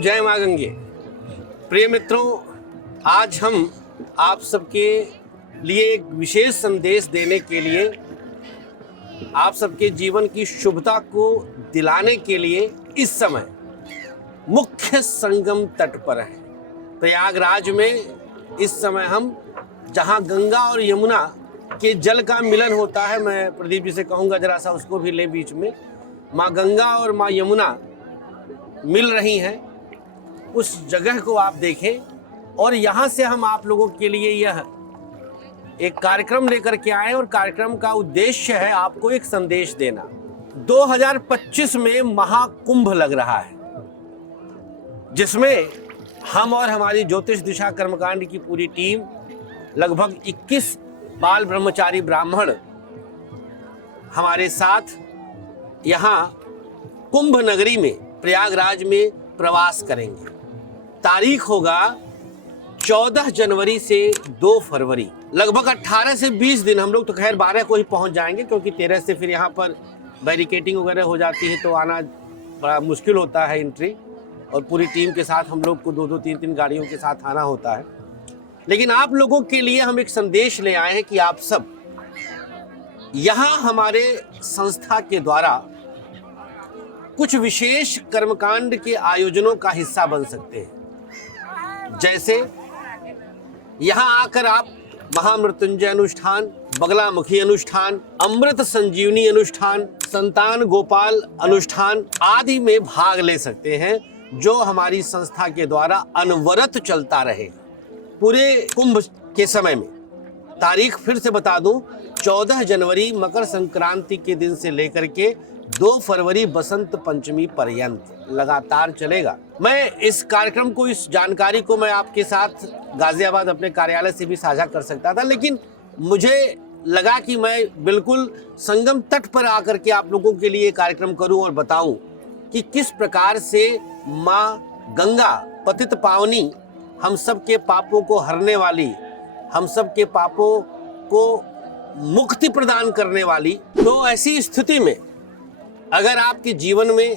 जय मां गंगे। प्रिय मित्रों, आज हम आप सबके लिए एक विशेष संदेश देने के लिए, आप सबके जीवन की शुभता को दिलाने के लिए इस समय मुख्य संगम तट पर हैं। प्रयागराज में इस समय हम जहां गंगा और यमुना के जल का मिलन होता है, मैं प्रदीप जी से कहूँगा जरा सा उसको भी ले बीच में। माँ गंगा और माँ यमुना मिल रही हैं, उस जगह को आप देखें। और यहाँ से हम आप लोगों के लिए यह एक कार्यक्रम लेकर के आए और कार्यक्रम का उद्देश्य है आपको एक संदेश देना। 2025 में महाकुंभ लग रहा है, जिसमें हम और हमारी ज्योतिष दिशा कर्मकांड की पूरी टीम, लगभग 21 बाल ब्रह्मचारी ब्राह्मण हमारे साथ यहाँ कुंभ नगरी में प्रयागराज में प्रवास करेंगे। तारीख होगा 14 जनवरी से 2 फरवरी, लगभग 18 से 20 दिन। हम लोग तो खैर 12 को ही पहुंच जाएंगे, क्योंकि 13 से फिर यहाँ पर बैरिकेटिंग वगैरह हो जाती है तो आना बड़ा मुश्किल होता है एंट्री, और पूरी टीम के साथ हम लोग को 2-2, 3-3 गाड़ियों के साथ आना होता है। लेकिन आप लोगों के लिए हम एक संदेश ले आए हैं कि आप सब यहाँ हमारे संस्था के द्वारा कुछ विशेष कर्मकांड के आयोजनों का हिस्सा बन सकते हैं। जैसे यहाँ आकर आप महामृत्युंजय अनुष्ठान, बगलामुखी अनुष्ठान, अमृत संजीवनी अनुष्ठान, संतान गोपाल अनुष्ठान आदि में भाग ले सकते हैं, जो हमारी संस्था के द्वारा अनवरत चलता रहे पूरे कुंभ के समय में। तारीख फिर से बता दूं, 14 जनवरी मकर संक्रांति के दिन से लेकर के 2 फरवरी बसंत पंचमी पर्यंत लगातार चलेगा। मैं इस कार्यक्रम को, इस जानकारी को मैं आपके साथ गाजियाबाद अपने कार्यालय से भी साझा कर सकता था, लेकिन मुझे लगा कि मैं बिल्कुल संगम तट पर आकर के आप लोगों के लिए कार्यक्रम करूं और बताऊं कि किस प्रकार से माँ गंगा पतित पावनी, हम सब के पापों को हरने वाली, हम सब के पापों को मुक्ति प्रदान करने वाली। तो ऐसी स्थिति में अगर आपके जीवन में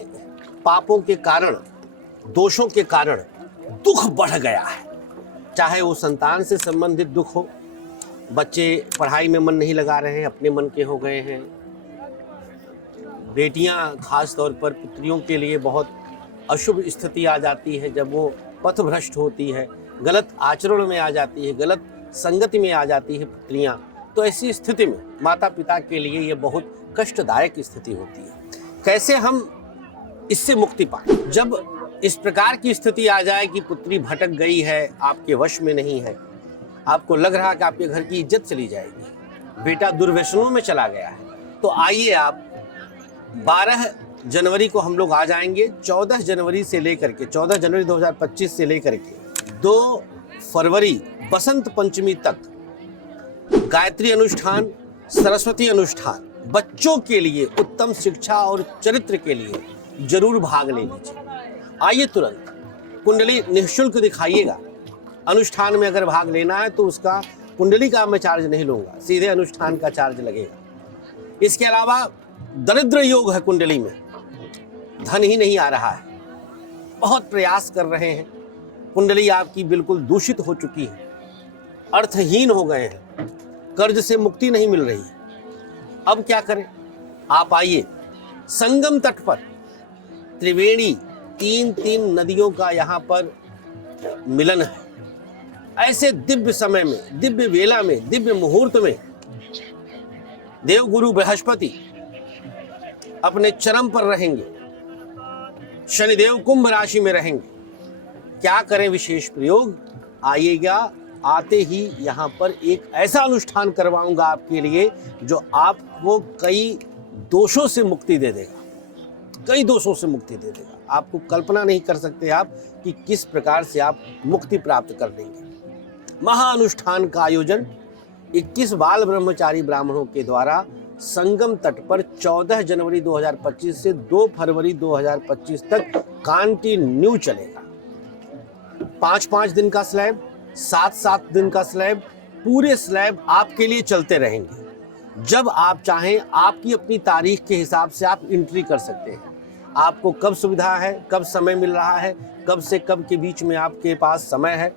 पापों के कारण, दोषों के कारण दुख बढ़ गया है, चाहे वो संतान से संबंधित दुख हो, बच्चे पढ़ाई में मन नहीं लगा रहे हैं, अपने मन के हो गए हैं, बेटियां खास तौर पर पुत्रियों के लिए बहुत अशुभ स्थिति आ जाती है जब वो पथभ्रष्ट होती है, गलत आचरण में आ जाती है, गलत संगति में आ जाती है पुत्रियां, तो ऐसी स्थिति में माता पिता के लिए ये बहुत कष्टदायक स्थिति होती है। कैसे हम इससे मुक्ति पाएं? जब इस प्रकार की स्थिति आ जाए कि पुत्री भटक गई है, आपके वश में नहीं है, आपको लग रहा है कि आपके घर की इज्जत चली जाएगी, बेटा दुर्व्यसनों में चला गया है, तो आइए आप 12 जनवरी को हम लोग आ जाएंगे। 14 जनवरी से लेकर के 14 जनवरी 2025 से लेकर के 2 फरवरी बसंत पंचमी तक गायत्री अनुष्ठान, सरस्वती अनुष्ठान, बच्चों के लिए उत्तम शिक्षा और चरित्र के लिए जरूर भाग ले लीजिए। आइए तुरंत, कुंडली निःशुल्क दिखाइएगा। अनुष्ठान में अगर भाग लेना है तो उसका कुंडली का मैं चार्ज नहीं लूंगा, सीधे अनुष्ठान का चार्ज लगेगा। इसके अलावा दरिद्र योग है कुंडली में, धन ही नहीं आ रहा है, बहुत प्रयास कर रहे हैं, कुंडली आपकी बिल्कुल दूषित हो चुकी है, अर्थहीन हो गए हैं, कर्ज से मुक्ति नहीं मिल रही, अब क्या करें? आप आइए, संगम तट पर त्रिवेणी 3 नदियों का यहाँ पर मिलन है। ऐसे दिव्य समय में, दिव्य वेला में, दिव्य मुहूर्त में देवगुरु बृहस्पति अपने चरम पर रहेंगे, शनिदेव कुंभ राशि में रहेंगे। क्या करें विशेष प्रयोग? आइएगा, आते ही यहाँ पर एक ऐसा अनुष्ठान करवाऊंगा आपके लिए जो आपको कई दोषों से मुक्ति दे देगा, कई दोषों से मुक्ति दे देगा। आपको कल्पना नहीं कर सकते आप कि किस प्रकार से आप मुक्ति प्राप्त कर लेंगे। महाअनुष्ठान का आयोजन 21 बाल ब्रह्मचारी ब्राह्मणों के द्वारा संगम तट पर 14 जनवरी 2025 से 2 फरवरी 2025 तक कंटिन्यू चलेगा। 5-5 दिन का स्लैब, 7-7 दिन का स्लैब, पूरे स्लैब आपके लिए चलते रहेंगे। जब आप चाहें, आपकी अपनी तारीख के हिसाब से आप एंट्री कर सकते हैं। आपको कब सुविधा है, कब समय मिल रहा है, कब से कब के बीच में आपके पास समय है।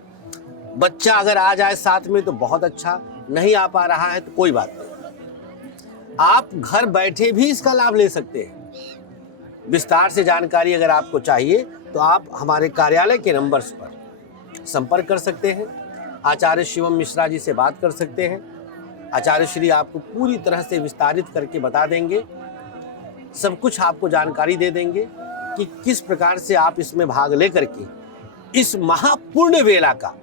बच्चा अगर आ जाए साथ में तो बहुत अच्छा, नहीं आ पा रहा है तो कोई बात नहीं, आप घर बैठे भी इसका लाभ ले सकते हैं। विस्तार से जानकारी अगर आपको चाहिए तो आप हमारे कार्यालय के नंबर्स पर संपर्क कर सकते हैं। आचार्य शिवम मिश्रा जी से बात कर सकते हैं। आचार्य श्री आपको पूरी तरह से विस्तारित करके बता देंगे, सब कुछ आपको जानकारी दे देंगे कि किस प्रकार से आप इसमें भाग लेकर के इस महापुण्य वेला का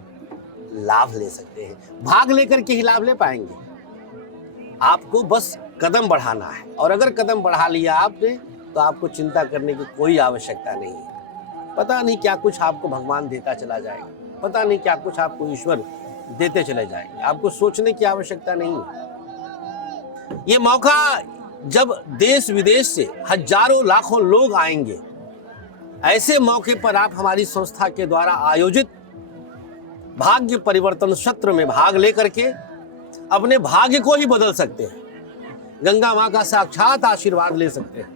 लाभ ले सकते हैं। भाग लेकर के ही लाभ ले पाएंगे, आपको बस कदम बढ़ाना है। और अगर कदम बढ़ा लिया आपने तो आपको चिंता करने की कोई आवश्यकता नहीं है। पता नहीं क्या कुछ आपको भगवान देता चला जाएगा, पता नहीं क्या कुछ आपको ईश्वर देते चले जाएंगे, आपको सोचने की आवश्यकता नहीं है। ये मौका जब देश विदेश से हजारों लाखों लोग आएंगे, ऐसे मौके पर आप हमारी संस्था के द्वारा आयोजित भाग्य परिवर्तन सत्र में भाग लेकर के अपने भाग्य को ही बदल सकते हैं। गंगा माँ का साक्षात आशीर्वाद ले सकते हैं,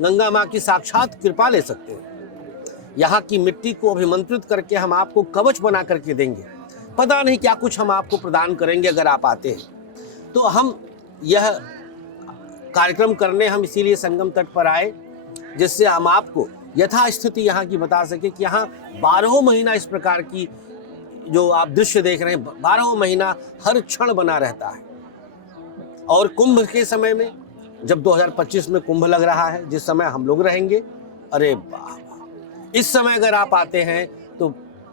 गंगा माँ की साक्षात कृपा ले सकते हैं। यहाँ की मिट्टी को अभिमंत्रित करके हम आपको कवच बना करके देंगे। पता नहीं क्या कुछ हम आपको प्रदान करेंगे अगर आप आते हैं तो। हम यह कार्यक्रम करने हम इसीलिए संगम तट पर आए, जिससे हम आपको यथास्थिति यहाँ की बता सके कि यहाँ 12 महीना इस प्रकार की जो आप दृश्य देख रहे हैं, 12 महीना हर क्षण बना रहता है। और कुंभ के समय में, जब 2025 में कुंभ लग रहा है, जिस समय हम लोग रहेंगे, अरे वाह, इस समय अगर आप आते हैं तो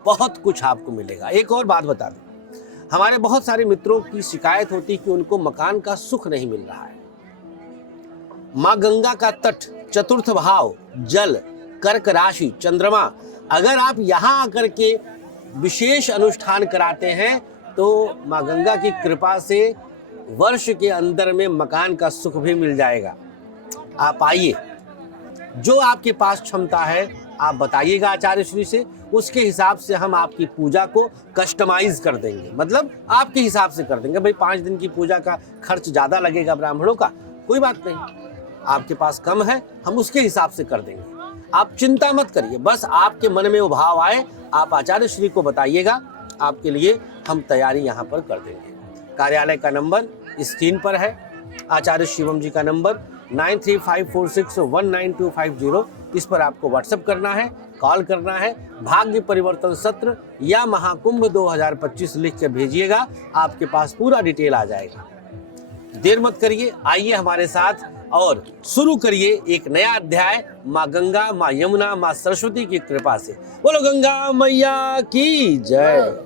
बहुत कुछ आपको मिलेगा। एक और बात बता दें, हमारे बहुत सारे मित्रों की शिकायत होती है कि उनको मकान का सुख नहीं मिल रहा है। माँ गंगा का तट, चतुर्थ भाव, जल, कर्क राशि, चंद्रमा, अगर आप यहाँ आकर के विशेष अनुष्ठान कराते हैं तो माँ गंगा की कृपा से वर्ष के अंदर में मकान का सुख भी मिल जाएगा। आप आइए, जो आपके पास क्षमता है आप बताइएगा आचार्य श्री से, उसके हिसाब से हम आपकी पूजा को कस्टमाइज कर देंगे, मतलब आपके हिसाब से कर देंगे। भाई 5 दिन की पूजा का खर्च ज़्यादा लगेगा ब्राह्मणों का, कोई बात नहीं, आपके पास कम है, हम उसके हिसाब से कर देंगे। आप चिंता मत करिए, बस आपके मन में वो भाव आए, आप आचार्य श्री को बताइएगा, आपके लिए हम तैयारी यहाँ पर कर देंगे। कार्यालय का नंबर स्क्रीन पर है, आचार्य शिवम जी का नंबर 9354619250, इस पर आपको व्हाट्सएप करना है, कॉल करना है। भाग्य परिवर्तन सत्र या महाकुंभ 2025 लिख कर भेजिएगा, आपके पास पूरा डिटेल आ जाएगा। देर मत करिए, आइए हमारे साथ और शुरू करिए एक नया अध्याय माँ गंगा, माँ यमुना, माँ सरस्वती की कृपा से। बोलो गंगा मैया की जय।